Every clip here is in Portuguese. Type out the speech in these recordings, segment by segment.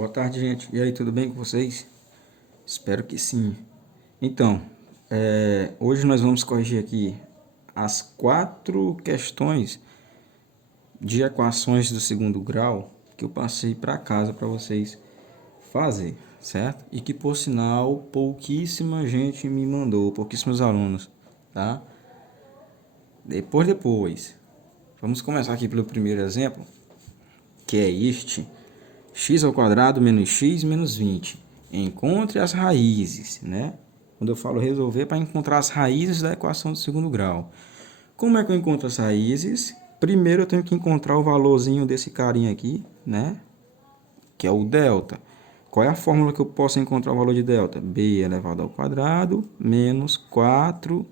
Boa tarde, gente. E aí, tudo bem com vocês? Espero que sim. Então, hoje nós vamos corrigir aqui as 4 questões de equações do segundo grau que eu passei para casa para vocês fazer, certo? E que, por sinal, pouquíssima gente me mandou, pouquíssimos alunos, tá? Depois. Vamos começar aqui pelo primeiro exemplo, que é este: x ao quadrado menos x menos 20. Encontre as raízes, né? Quando eu falo resolver, para encontrar as raízes da equação do segundo grau. Como é que eu encontro as raízes? Primeiro eu tenho que encontrar o valorzinho desse carinha aqui, né? Que é o delta. Qual é a fórmula que eu posso encontrar o valor de delta? B elevado ao quadrado menos 4AC.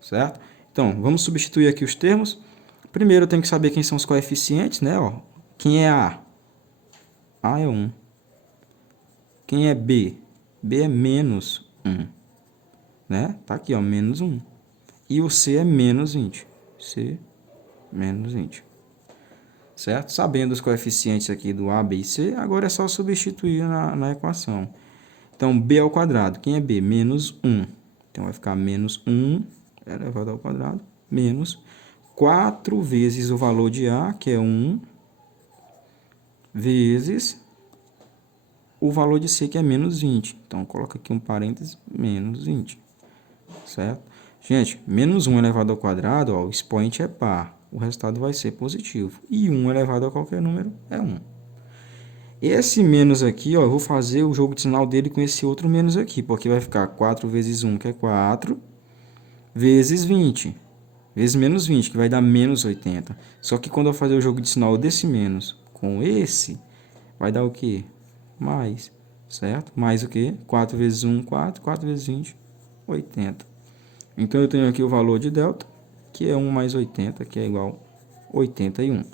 Certo? Então, vamos substituir aqui os termos. Primeiro eu tenho que saber quem são os coeficientes, né? Ó, quem é A? A é 1. Quem é B? B é menos 1. Né? Tá aqui, ó, menos 1. E o C é menos 20. C, menos 20. Certo? Sabendo os coeficientes aqui do A, B e C, agora é só substituir na equação. Então, B ao quadrado. Quem é B? Menos 1. Então, vai ficar menos 1 elevado ao quadrado, menos 4 vezes o valor de A, que é 1, vezes o valor de C, que é menos 20. Então, coloca aqui um parênteses, menos 20. Certo? Gente, menos 1 elevado ao quadrado, ó, o expoente é par. O resultado vai ser positivo. E 1 elevado a qualquer número é 1. Esse menos aqui, ó, eu vou fazer o jogo de sinal dele com esse outro menos aqui, porque vai ficar 4 vezes 1, que é 4, vezes 20. Vezes menos 20, que vai dar menos 80. Só que quando eu fazer o jogo de sinal desse menos com esse, vai dar o quê? Mais, certo? Mais o quê? 4 vezes 1, 4. 4 vezes 20, 80. Então, eu tenho aqui o valor de delta, que é 1 mais 80, que é igual a 81,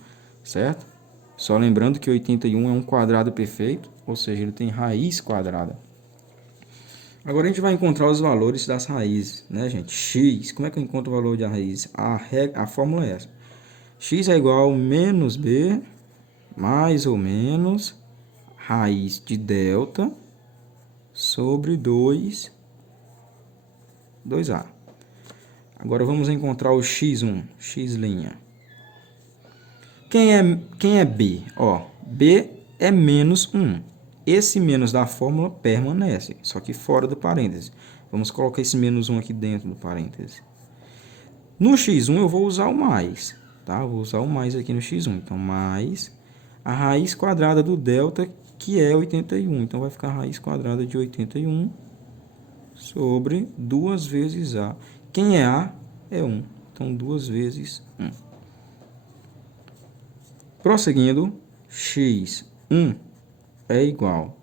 certo? Só lembrando que 81 é um quadrado perfeito, ou seja, ele tem raiz quadrada. Agora, a gente vai encontrar os valores das raízes, né, gente? X, como é que eu encontro o valor de raiz? A fórmula é essa. X é igual a menos B, mais ou menos, raiz de delta, sobre 2A. Agora vamos encontrar o x1, x'. Quem é B? Ó, B é menos 1. Esse menos da fórmula permanece, só que fora do parêntese. Vamos colocar esse menos 1 aqui dentro do parêntese. No x1 eu vou usar o mais, tá? Vou usar o mais aqui no x1. Então, mais a raiz quadrada do delta, que é 81. Então, vai ficar a raiz quadrada de 81 sobre 2 vezes A. Quem é A? É 1. Então, 2 vezes 1. Prosseguindo, x1 é igual,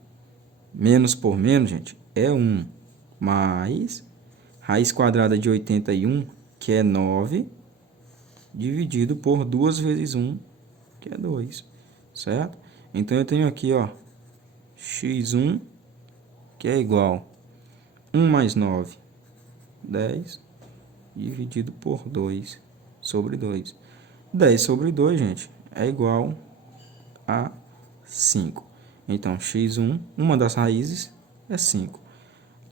menos por menos, gente, é 1, mais raiz quadrada de 81, que é 9, dividido por 2 vezes 1, que é 2, certo? Então, eu tenho aqui, ó, x1, que é igual 1 mais 9, 10, dividido por 2 sobre 2. 10 sobre 2, gente, é igual a 5. Então, x1, uma das raízes é 5.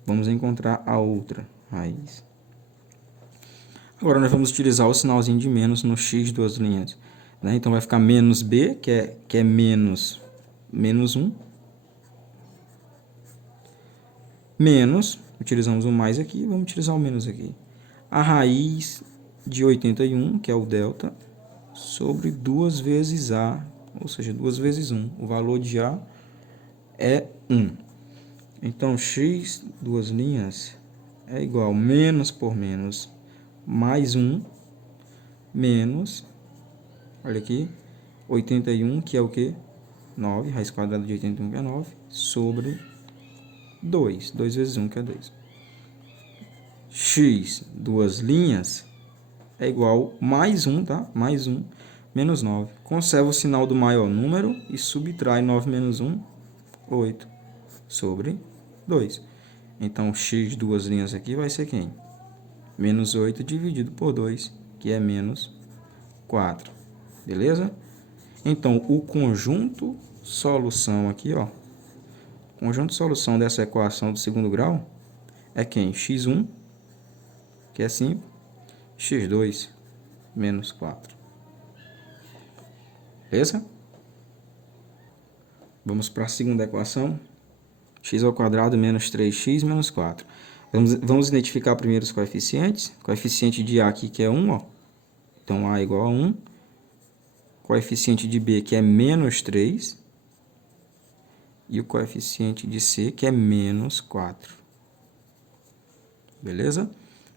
Vamos encontrar a outra raiz. Agora, nós vamos utilizar o sinalzinho de menos no x duas linhas, né? Então, vai ficar menos b, que é menos 1, menos, utilizamos o mais aqui, vamos utilizar o menos aqui. A raiz de 81, que é o delta, sobre 2 vezes A, ou seja, 2 vezes 1. O valor de A é 1. Então, x, duas linhas, é igual a menos por menos, mais 1, menos, olha aqui, 81, que é o quê? 9, raiz quadrada de 81, que é 9, sobre 2. 2 vezes 1, que é 2. X, duas linhas, é igual a mais 1, tá? Mais 1, menos 9. Conserva o sinal do maior número e subtrai 9 menos 1, 8, sobre 2. Então, x duas linhas aqui vai ser quem? Menos 8 dividido por 2, que é menos 4. Beleza? Então, o conjunto solução aqui, ó, conjunto de solução dessa equação do segundo grau é quem? x1, que é 5, x2 menos 4. Beleza? Vamos para a segunda equação. X ao quadrado menos 3x menos 4. Vamos identificar primeiro os coeficientes. Coeficiente de A aqui que é 1, ó. Então, A igual a 1. Coeficiente de B que é menos 3. E o coeficiente de C que é menos 4. Beleza?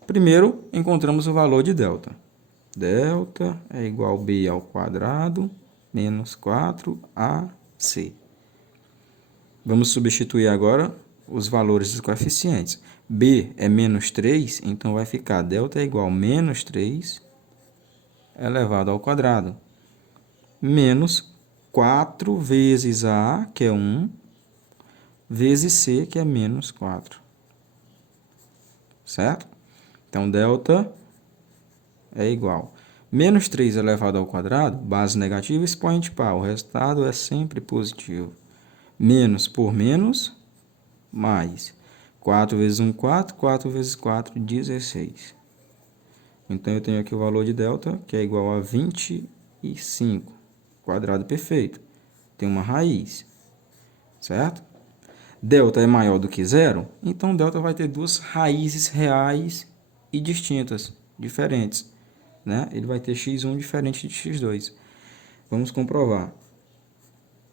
Primeiro, encontramos o valor de delta. Delta é igual a B ao quadrado menos 4AC. Vamos substituir agora os valores dos coeficientes. B é menos 3, então vai ficar delta é igual a menos 3 elevado ao quadrado. Menos 4 vezes A, que é 1, vezes C, que é menos 4. Certo? Então, delta é igual a menos 3 elevado ao quadrado, base negativa, expoente par. O resultado é sempre positivo. Menos por menos, mais. 4 vezes 1, 4. 4 vezes 4, 16. Então, eu tenho aqui o valor de delta, que é igual a 25. Quadrado perfeito. Tem uma raiz. Certo? Delta é maior do que zero, então delta vai ter duas raízes reais e distintas, diferentes. Né? Ele vai ter x1 diferente de x2. Vamos comprovar.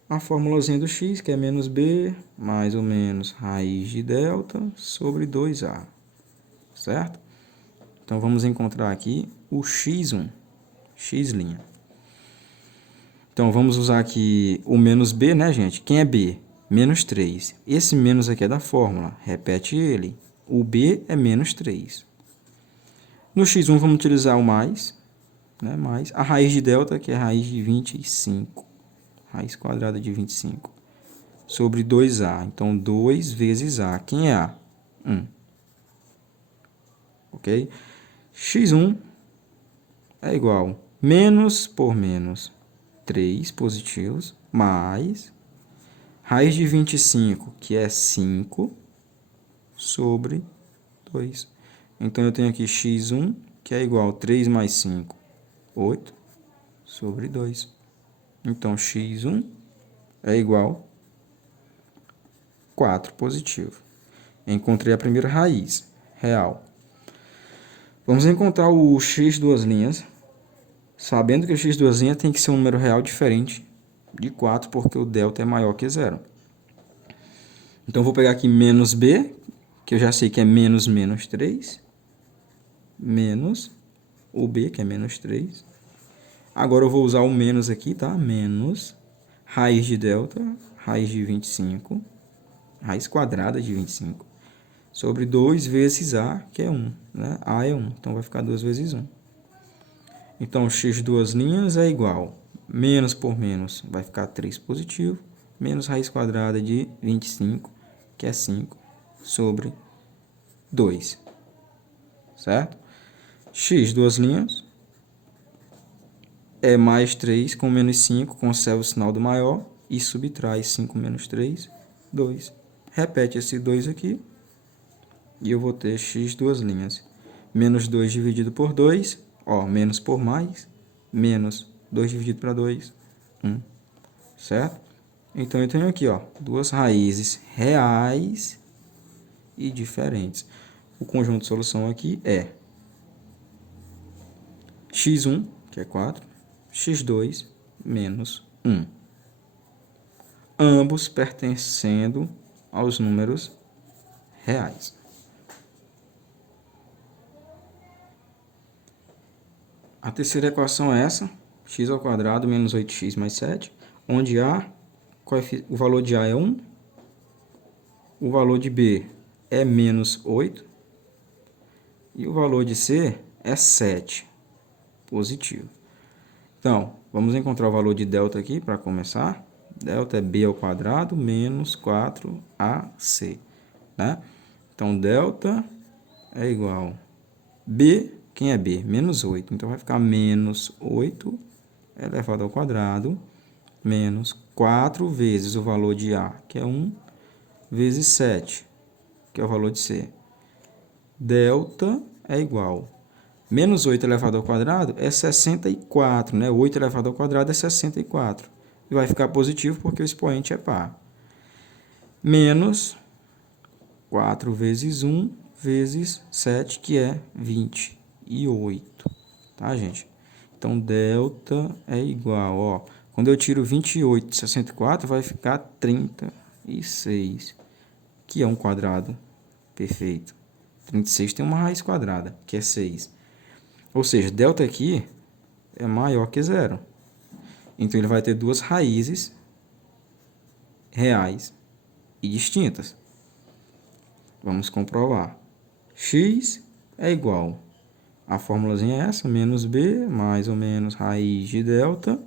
A formulazinha do x, que é menos b, mais ou menos raiz de delta sobre 2a. Certo? Então, vamos encontrar aqui o x1, x'. Então, vamos usar aqui o menos b, né, gente? Quem é b? Menos 3. Esse menos aqui é da fórmula. Repete ele. O b é menos 3. No x1, vamos utilizar o mais, né? Mais a raiz de delta, que é a raiz de 25. Raiz quadrada de 25. Sobre 2a. Então, 2 vezes a. Quem é a? 1. Ok? x1 é igual a menos por menos 3 positivos, mais raiz de 25, que é 5, sobre 2. Então, eu tenho aqui x1, que é igual a 3 mais 5, 8, sobre 2. Então, x1 é igual a 4 positivo. Encontrei a primeira raiz, real. Vamos encontrar o x duas linhas, sabendo que o x duas linhas tem que ser um número real diferente de 4, porque o delta é maior que zero. Então, vou pegar aqui menos b, que eu já sei que é menos menos 3, menos o b, que é menos 3. Agora, eu vou usar o menos aqui, tá? Menos raiz de delta, raiz de 25, raiz quadrada de 25, sobre 2 vezes a, que é 1. Né? A é 1, então vai ficar 2 vezes 1. Então, x duas linhas é igual, menos por menos vai ficar 3 positivo, menos raiz quadrada de 25, que é 5, sobre 2. Certo? X duas linhas é mais 3 com menos 5, conserva o sinal do maior e subtrai 5 menos 3, 2. Repete esse 2 aqui e eu vou ter x duas linhas. Menos 2 dividido por 2, ó, menos por mais, menos 2 dividido para 2, 1. Certo? Então, eu tenho aqui, ó, duas raízes reais e diferentes. O conjunto de solução aqui é x1, que é 4, x2 menos 1. Ambos pertencendo aos números reais. A terceira equação é essa, x ao quadrado menos 8x mais 7, onde o valor de A é 1, o valor de B é menos 8 e o valor de C é 7, positivo. Então, vamos encontrar o valor de delta aqui para começar. Delta é B ao quadrado menos 4AC. Né? Então, delta é igual a B, quem é B? Menos 8. Então, vai ficar menos 8 elevado ao quadrado menos 4 vezes o valor de A, que é 1, vezes 7, que é o valor de C. Delta é igual. Menos 8 elevado ao quadrado é 64, né? 8 elevado ao quadrado é 64. E vai ficar positivo porque o expoente é par. Menos 4 vezes 1 vezes 7, que é 28. Tá, gente? Então, delta é igual, ó. Quando eu tiro 28 de 64, vai ficar 36, que é um quadrado perfeito. 36 tem uma raiz quadrada, que é 6. Ou seja, delta aqui é maior que zero. Então, ele vai ter duas raízes reais e distintas. Vamos comprovar. X é igual. A fórmulazinha é essa, menos b, mais ou menos raiz de delta,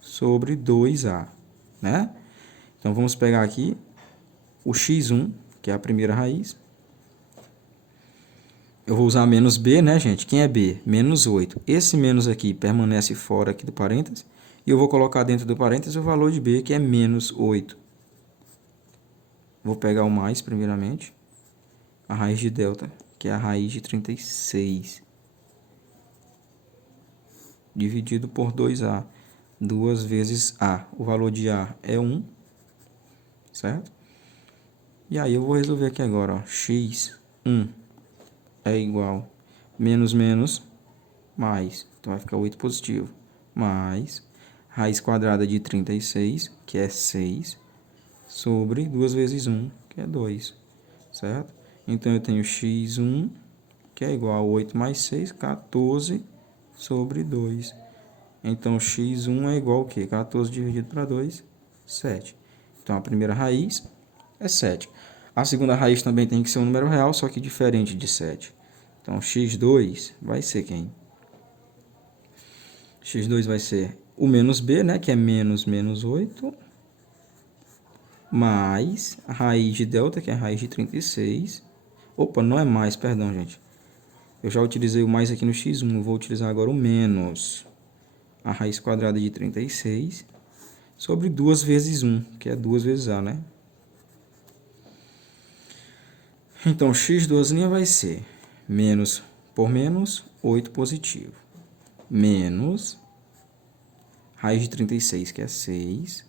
sobre 2a, né? Então, vamos pegar aqui o x1, que é a primeira raiz. Eu vou usar menos b, né, gente? Quem é b? Menos 8. Esse menos aqui permanece fora aqui do parênteses. E eu vou colocar dentro do parênteses o valor de b, que é menos 8. Vou pegar o mais, primeiramente. A raiz de delta, que é a raiz de 36. Dividido por 2a. 2 vezes a. O valor de a é 1. Certo? E aí eu vou resolver aqui agora, ó. x1 é igual menos menos mais. Então vai ficar 8 positivo. Mais raiz quadrada de 36, que é 6, sobre 2 vezes 1, que é 2. Certo? Então eu tenho x1, que é igual a 8 mais 6, 14 sobre 2. Então x1 é igual ao quê? 14 dividido para 2, 7. Então a primeira raiz é 7. A segunda raiz também tem que ser um número real, só que diferente de 7. Então x2 vai ser quem? X2 vai ser o menos b, né, que é menos menos 8, mais a raiz de delta, que é a raiz de 36. Opa, não é mais, perdão, gente. Eu já utilizei o mais aqui no x1, eu vou utilizar agora o menos a raiz quadrada de 36 sobre 2 vezes 1, que é 2 vezes a, né? Então, x2' vai ser menos por menos, 8 positivo, menos raiz de 36, que é 6,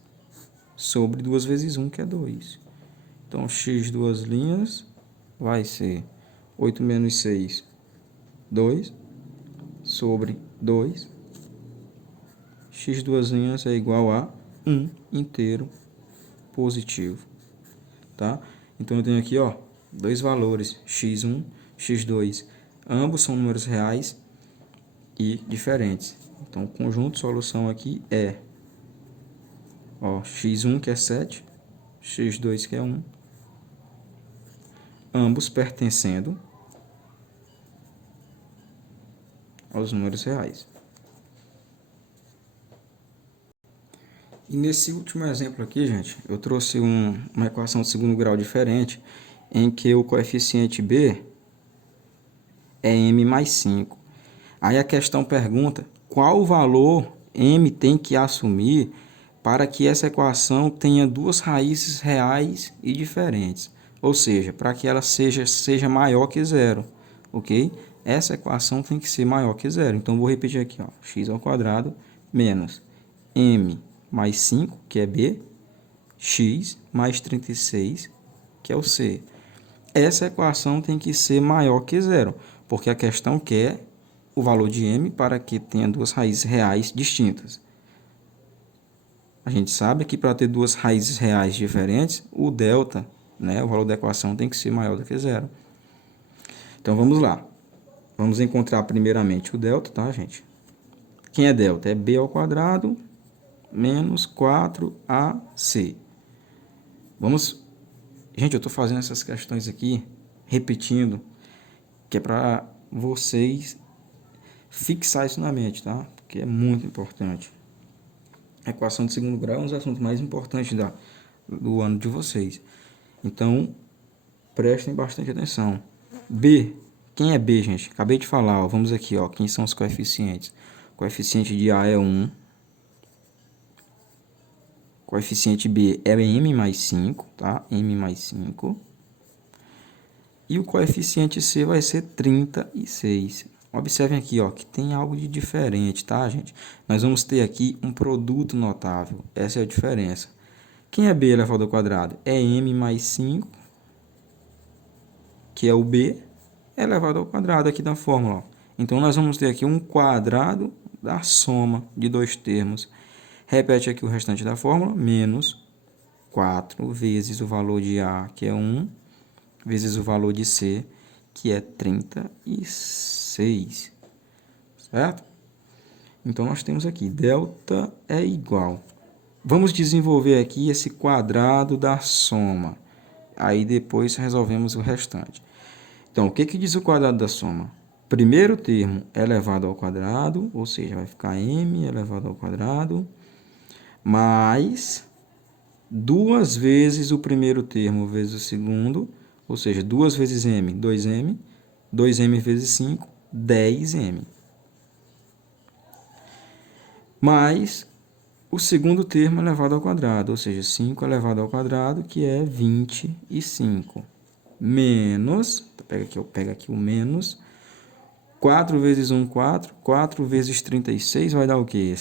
sobre 2 vezes 1, que é 2. Então, x2' vai ser 8 menos 6, 2, sobre 2. X2' é igual a 1 inteiro positivo, tá? Então, eu tenho aqui, ó, dois valores, x1, x2. Ambos são números reais e diferentes. Então, o conjunto de solução aqui é, ó, x1, que é 7, x2, que é 1. Ambos pertencendo aos números reais. E nesse último exemplo aqui, gente, eu trouxe uma equação de segundo grau diferente, em que o coeficiente b é m mais 5. Aí a questão pergunta qual valor m tem que assumir para que essa equação tenha duas raízes reais e diferentes. Ou seja, para que ela seja maior que zero, ok? Essa equação tem que ser maior que zero. Então, vou repetir aqui, ó, x ao quadrado menos m mais 5, que é b, x mais 36, que é o c. Essa equação tem que ser maior que zero, porque a questão quer o valor de m para que tenha duas raízes reais distintas. A gente sabe que para ter duas raízes reais diferentes, o delta, né, o valor da equação tem que ser maior do que zero. Então, vamos lá. Vamos encontrar primeiramente o delta, tá, gente? Quem é delta? É b ao quadrado menos 4ac. Vamos... Gente, eu estou fazendo essas questões aqui, repetindo, que é para vocês fixar isso na mente, tá? Porque é muito importante. A equação de segundo grau é um dos assuntos mais importantes do ano de vocês. Então, prestem bastante atenção. B. Quem é B, gente? Acabei de falar, ó. Vamos aqui, ó. Quem são os coeficientes? O coeficiente de A é 1. coeficiente B é m mais 5, tá? M mais 5. E o coeficiente C vai ser 36. Observem aqui, ó, que tem algo de diferente, tá, gente? Nós vamos ter aqui um produto notável. Essa é a diferença. Quem é B elevado ao quadrado? É m mais 5, que é o B, elevado ao quadrado aqui da fórmula, ó. Então, nós vamos ter aqui um quadrado da soma de dois termos. Repete aqui o restante da fórmula, menos 4 vezes o valor de A, que é 1, vezes o valor de C, que é 36, certo? Então, nós temos aqui, delta é igual. Vamos desenvolver aqui esse quadrado da soma. Aí, depois, resolvemos o restante. Então, o que diz o quadrado da soma? Primeiro termo elevado ao quadrado, ou seja, vai ficar m elevado ao quadrado, mais 2 vezes o primeiro termo vezes o segundo, ou seja, 2 vezes m, 2m, 2m vezes 5, 10m. Mais o segundo termo elevado ao quadrado, ou seja, 5 elevado ao quadrado, que é 25. Menos, pega aqui o menos, 4 vezes 1, 4, 4 vezes 36 vai dar o quê?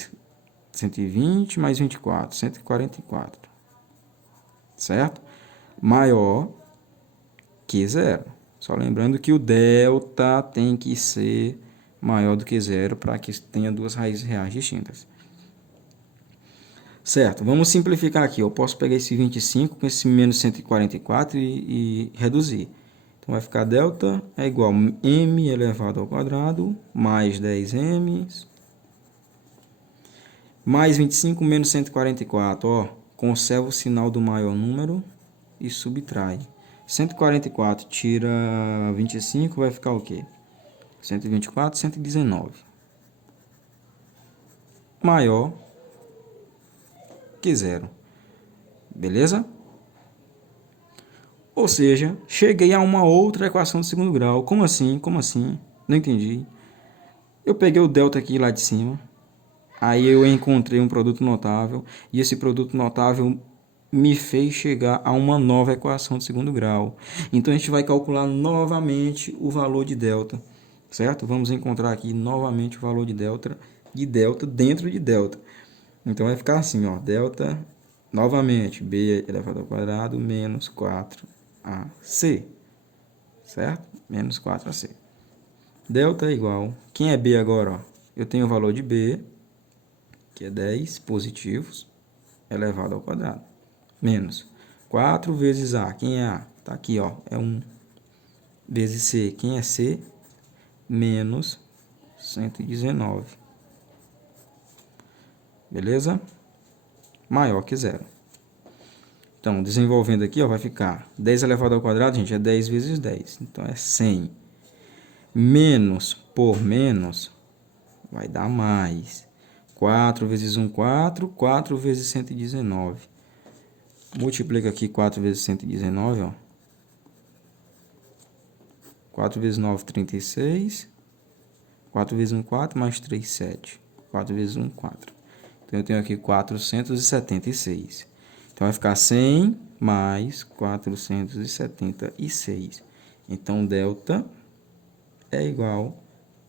120 mais 24, 144. Certo? Maior que zero. Só lembrando que o delta tem que ser maior do que zero para que tenha duas raízes reais distintas. Certo, vamos simplificar aqui. Eu posso pegar esse 25 com esse menos 144 e reduzir. Então, vai ficar delta é igual a m elevado ao quadrado mais 10m mais 25 menos 144. Ó, conserva o sinal do maior número e subtrai. 144 tira 25, vai ficar o quê? 124, 119. Maior que zero. Beleza? Ou seja, cheguei a uma outra equação de segundo grau. Como assim? Como assim? Não entendi. Eu peguei o delta aqui lá de cima. Aí eu encontrei um produto notável. E esse produto notável me fez chegar a uma nova equação de segundo grau. Então, a gente vai calcular novamente o valor de delta. Certo? Vamos encontrar aqui novamente o valor de delta dentro de delta. Então, vai ficar assim, ó. Delta, novamente, b elevado ao quadrado menos 4ac. Certo? Menos 4ac. Delta é igual. Quem é b agora? Ó? Eu tenho o valor de b, que é 10 positivos, elevado ao quadrado. Menos 4 vezes a. Quem é a? Está aqui, ó. É 1. Vezes c. Quem é c? Menos 119. Beleza? Maior que zero. Então, desenvolvendo aqui, ó, vai ficar 10 elevado ao quadrado, gente, é 10 vezes 10. Então, é 100. Menos por menos vai dar mais. 4 vezes 1, 4. 4 vezes 119. Multiplica aqui 4 vezes 119, ó. 4 vezes 9, 36. 4 vezes 1, 4, mais 3, 7. 4 vezes 1, 4. Então, eu tenho aqui 476. Então, vai ficar 100 mais 476. Então, delta é igual a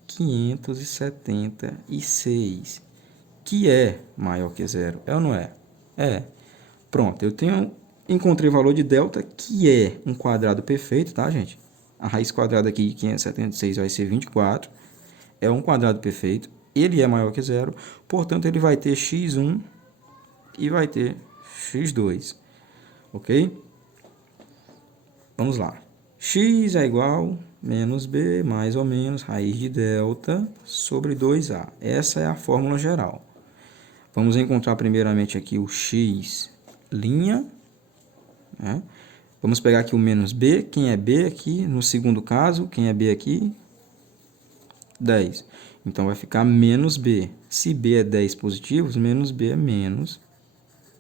576, que é maior que zero. É ou não é? É. Pronto, encontrei o valor de delta, que é um quadrado perfeito, tá, gente? A raiz quadrada aqui de 576 vai ser 24. É um quadrado perfeito. Ele é maior que zero. Portanto, ele vai ter x1 e vai ter x2. Ok? Vamos lá. X é igual a menos b mais ou menos raiz de delta sobre 2a. Essa é a fórmula geral. Vamos encontrar primeiramente aqui o x', né? Vamos pegar aqui o menos b. Quem é b aqui? No segundo caso, quem é b aqui? 10. Então, vai ficar menos b. Se b é 10 positivos, menos b é menos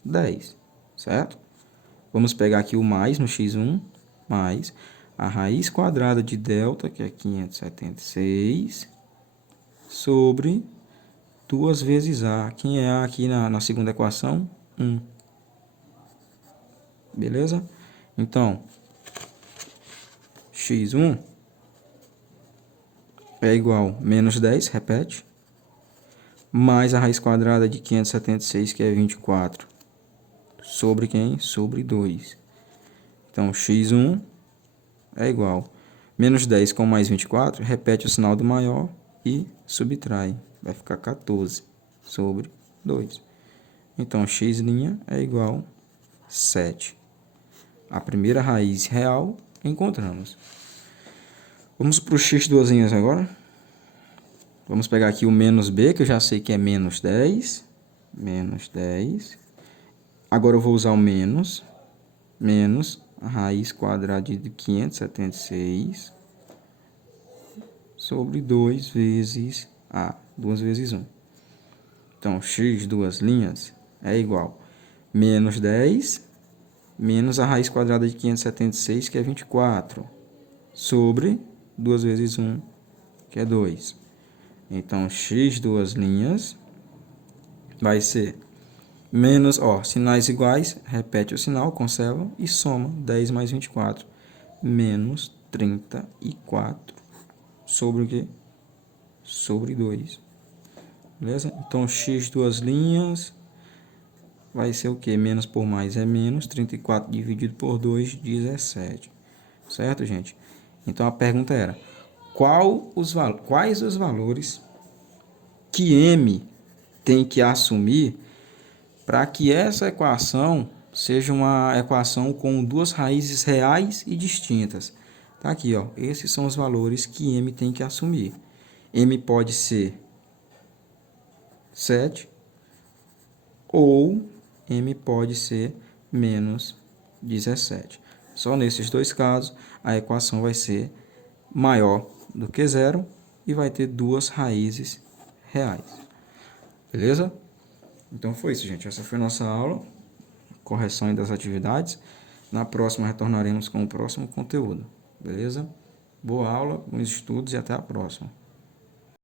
10. Certo? Vamos pegar aqui o mais no x1, mais a raiz quadrada de delta, que é 576, sobre 2 vezes a. Quem é a aqui na segunda equação? 1. Beleza? Então, x1 é igual a menos 10, repete, mais a raiz quadrada de 576, que é 24, sobre quem? Sobre 2. Então, x1 é igual a menos 10 com mais 24, repete o sinal do maior e subtrai. Vai ficar 14 sobre 2. Então, x' é igual a 7. A primeira raiz real encontramos. Vamos para o x duas linhas agora. Vamos pegar aqui o menos b, que eu já sei que é menos 10. Menos 10. Agora eu vou usar o menos. Menos a raiz quadrada de 576 sobre 2 vezes a. 2 vezes 1. Então, x duas linhas é igual a menos 10 menos a raiz quadrada de 576, que é 24, sobre 2 vezes 1, que é 2. Então, x duas linhas vai ser menos, sinais iguais, repete o sinal, conserva e soma 10 mais 24, menos 34 sobre o quê? Sobre 2. Beleza? Então, x duas linhas vai ser o quê? Menos por mais é menos, 34 dividido por 2, 17. Certo, gente? Então, a pergunta era, quais os valores que m tem que assumir para que essa equação seja uma equação com duas raízes reais e distintas? Tá aqui, ó. Esses são os valores que m tem que assumir. M pode ser 7 ou m pode ser menos 17. Só nesses dois casos, a equação vai ser maior do que zero e vai ter duas raízes reais. Beleza? Então foi isso, gente. Essa foi a nossa aula. Correção das atividades. Na próxima, retornaremos com o próximo conteúdo. Beleza? Boa aula, bons estudos e até a próxima.